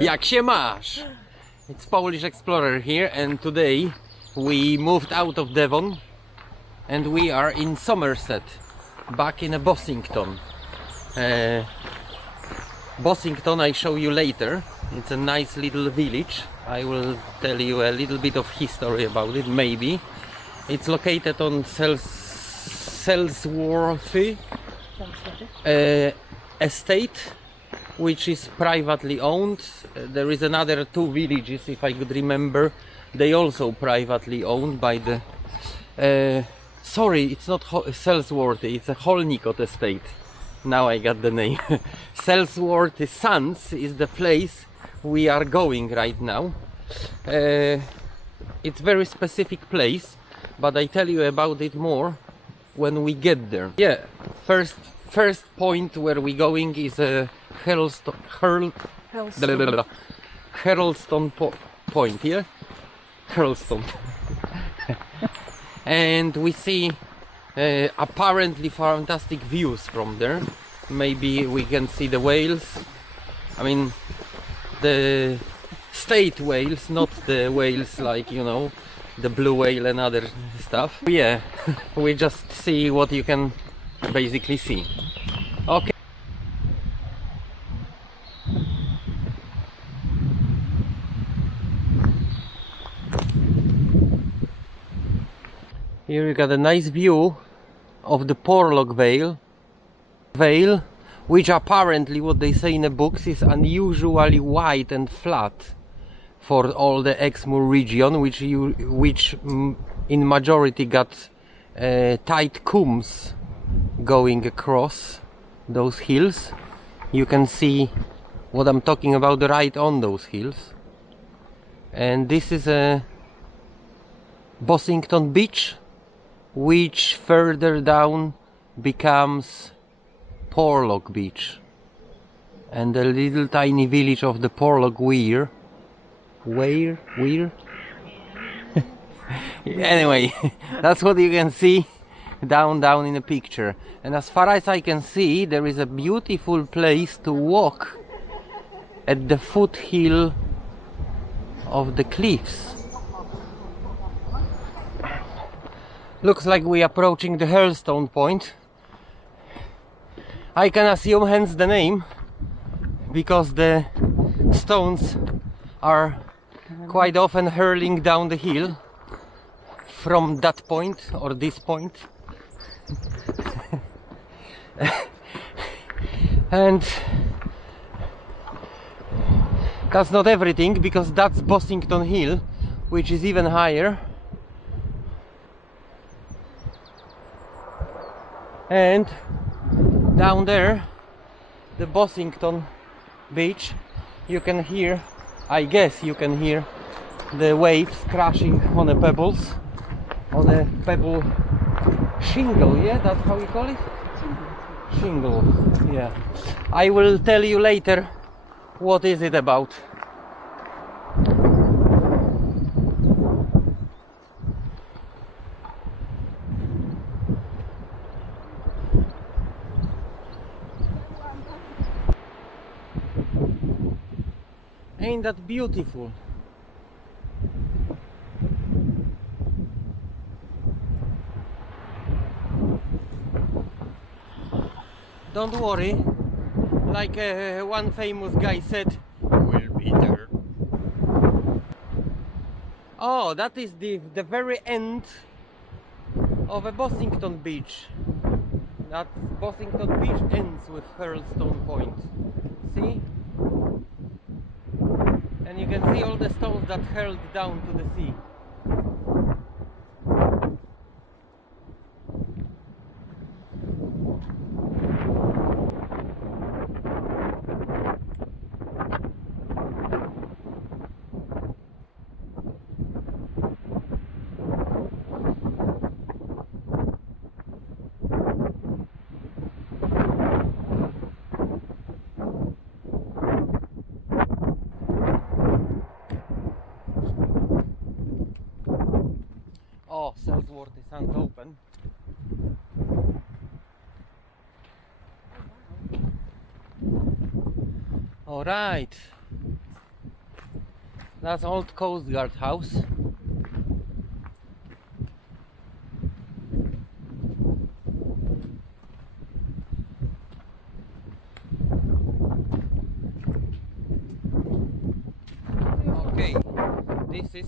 Jak się masz? It's Polish Explorer here, and today we moved out of Devon and we are in Somerset, back in Bossington. Bossington I show you later. It's a nice little village. I will tell you a little bit of history about it, maybe. It's located on Selsworthy estate, which is privately owned. There is another two villages, if I could remember. They also privately owned by the... sorry, it's not Selsworthy, it's a Holnicott estate. Now I got the name. Selsworthy Sons is the place we are going right now. It's very specific place, but I tell you about it more when we get there. Yeah, first point where we going is a Hurlstone Point, yeah? Hurlstone. And we see apparently fantastic views from there. Maybe we can see the whales. I mean, the state whales, not the whales like, you know, the blue whale and other stuff. Yeah, we just see what you can basically see. Okay. Here you got a nice view of the Porlock Vale, which apparently, what they say in the books, is unusually wide and flat for all the Exmoor region, which in majority got tight combs going across those hills. You can see what I'm talking about right on those hills. And this is a Bossington Beach, which further down becomes Porlock Beach, and the little tiny village of the Porlock Weir. Anyway, that's what you can see down in the picture. And as far as I can see, there is a beautiful place to walk at the foothill of the cliffs. Looks like we are approaching the Hurlstone Point. I can assume hence the name, because the stones are quite often hurling down the hill from that point or this point. And that's not everything, because that's Bossington Hill, which is even higher. And down there, the Bossington beach, you can hear, I guess you can hear the waves crashing on the pebbles, on a pebble shingle, yeah, that's how we call it? Shingle, yeah. I will tell you later what is it about. Ain't that beautiful? Don't worry, like one famous guy said, we'll be there. Oh, that is the very end of a Bossington Beach. That Bossington Beach ends with Hurlstone Point. See? And you can see all the stones that hurled down to the sea. Oh, Selsworthy sun's open. Alright, that's old Coast Guard house. Okay, this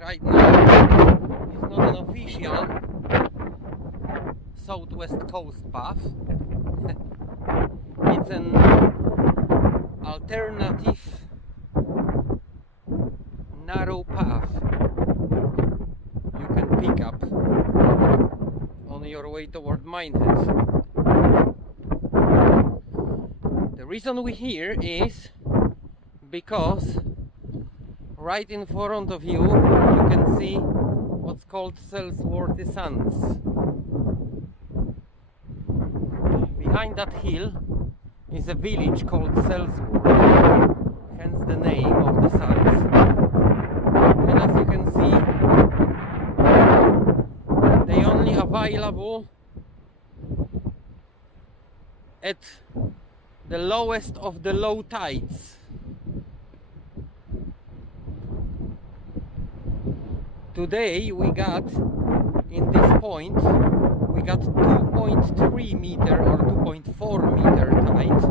right now is not an official southwest coast path. It's an alternative narrow path you can pick up on your way toward Minehead. The reason we're here is because right in front of you can see what's called Selsworthy Sands. Behind that hill is a village called Selsworthy, hence the name of the sands. And as you can see, they only available at the lowest of the low tides. Today we got, in this point, we got 2.3 meter or 2.4 meter tide,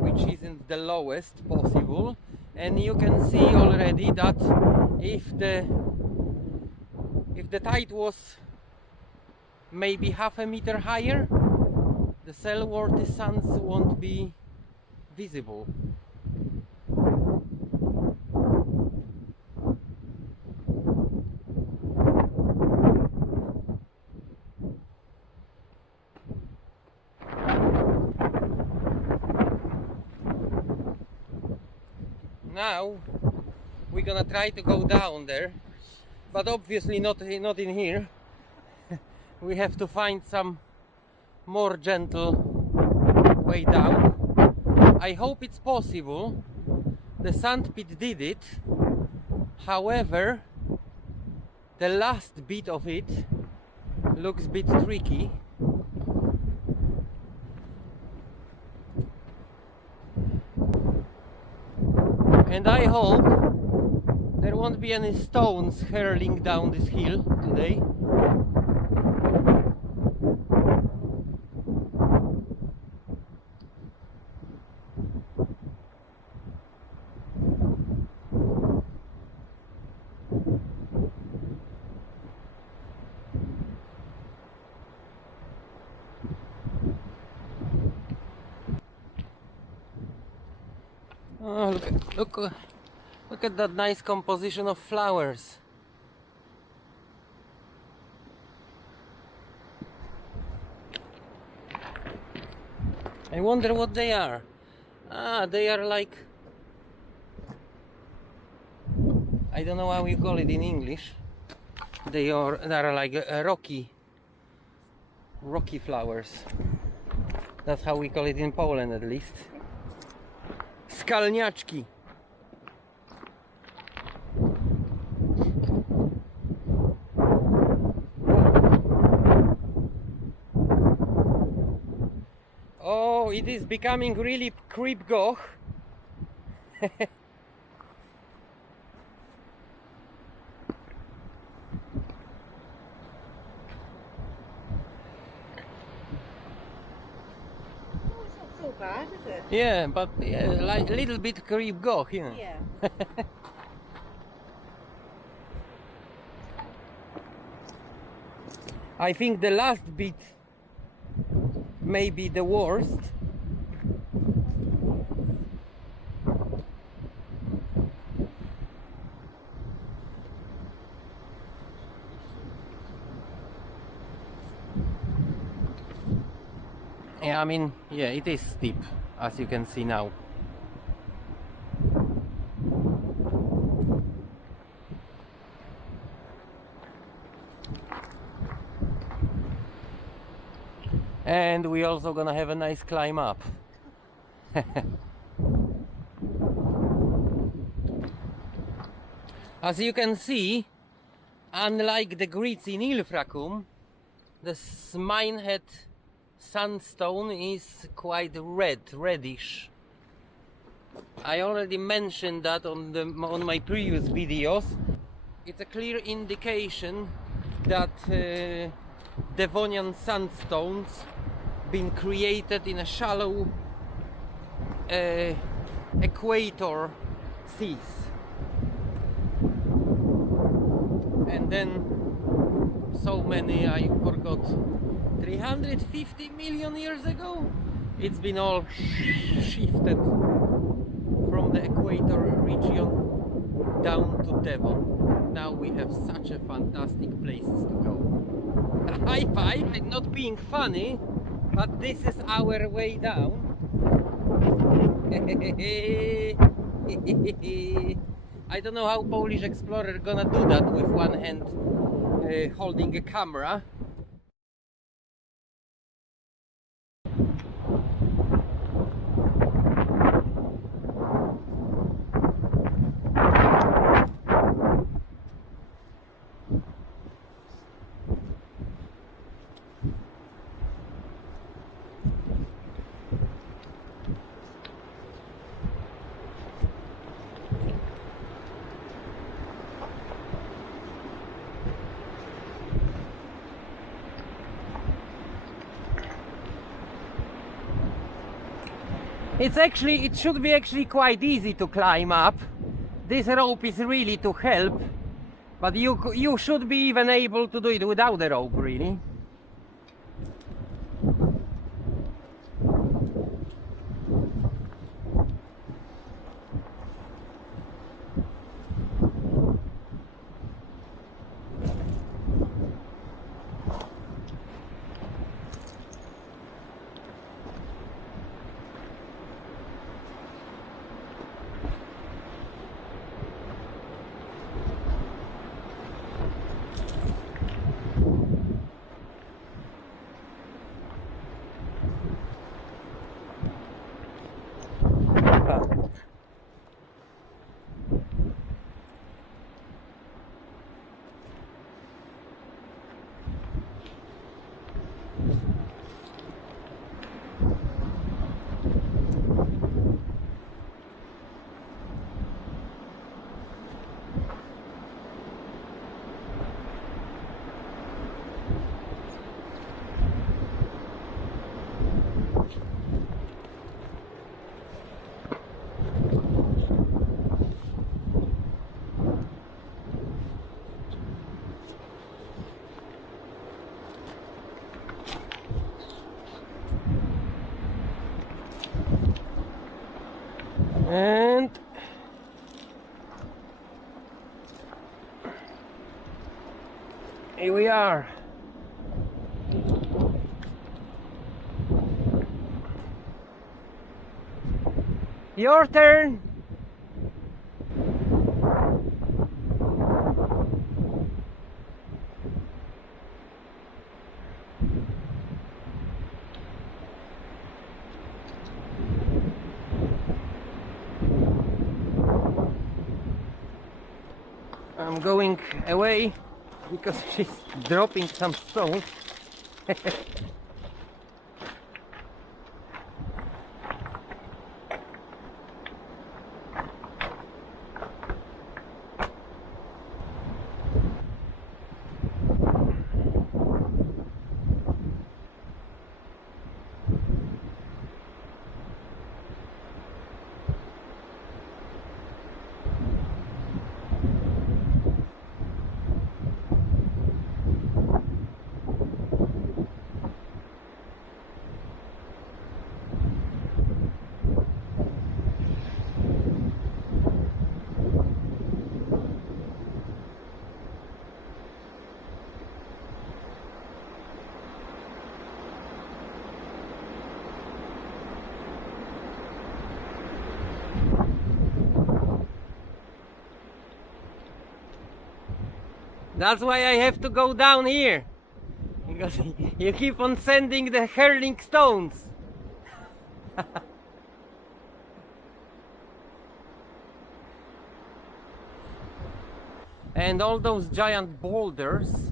which isn't the lowest possible. And you can see already that if the tide was maybe half a meter higher, the Selsworthy Sands won't be visible. Now we're gonna try to go down there, but obviously not in here. We have to find some more gentle way down. I hope it's possible. The sandpit did it. However, the last bit of it looks a bit tricky. And I hope there won't be any stones hurling down this hill today. Oh, look at that nice composition of flowers. I wonder what they are. Ah, they are like, I don't know how you call it in English. They are like rocky flowers. That's how we call it in Poland, at least. Skalniaczki. Oh, it is becoming really creep-goch. Bad, is it? Yeah, but like a little bit creep-goch, you know. Yeah. I think the last bit may be the worst. Yeah, I mean, yeah, it is steep, as you can see now. And we also gonna have a nice climb up. As you can see, unlike the grids in Ilfracombe, the Minehead sandstone is quite reddish. I already mentioned that on my previous videos. It's a clear indication that Devonian sandstones been created in a shallow equator seas, and then so many, I forgot, 350 million years ago, it's been all shifted from the equator region down to Devon. Now we have such a fantastic places to go. High five, and not being funny, but this is our way down. I don't know how Polish explorer gonna do that with one hand holding a camera. It should be actually quite easy to climb up. This rope is really to help, but you should be even able to do it without the rope, really. And here we are. Your turn. I'm going away because she's dropping some stones. That's why I have to go down here, because you keep on sending the hurling stones. And all those giant boulders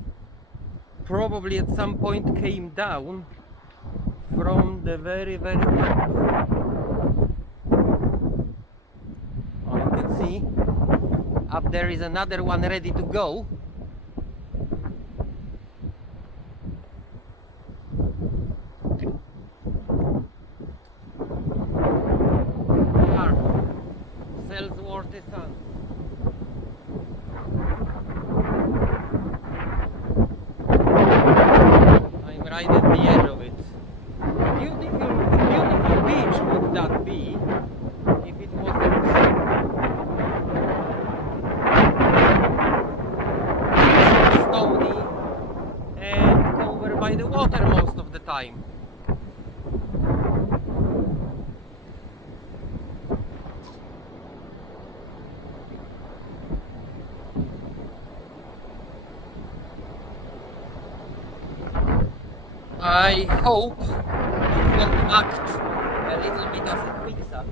probably at some point came down from the very, very top. Up there is another one ready to go. Selsworthy Sun. I'm right at the edge of it. Beautiful beach would that be if it wasn't stony and covered by the water most of the time. I hope it will act a little bit as a quicksand.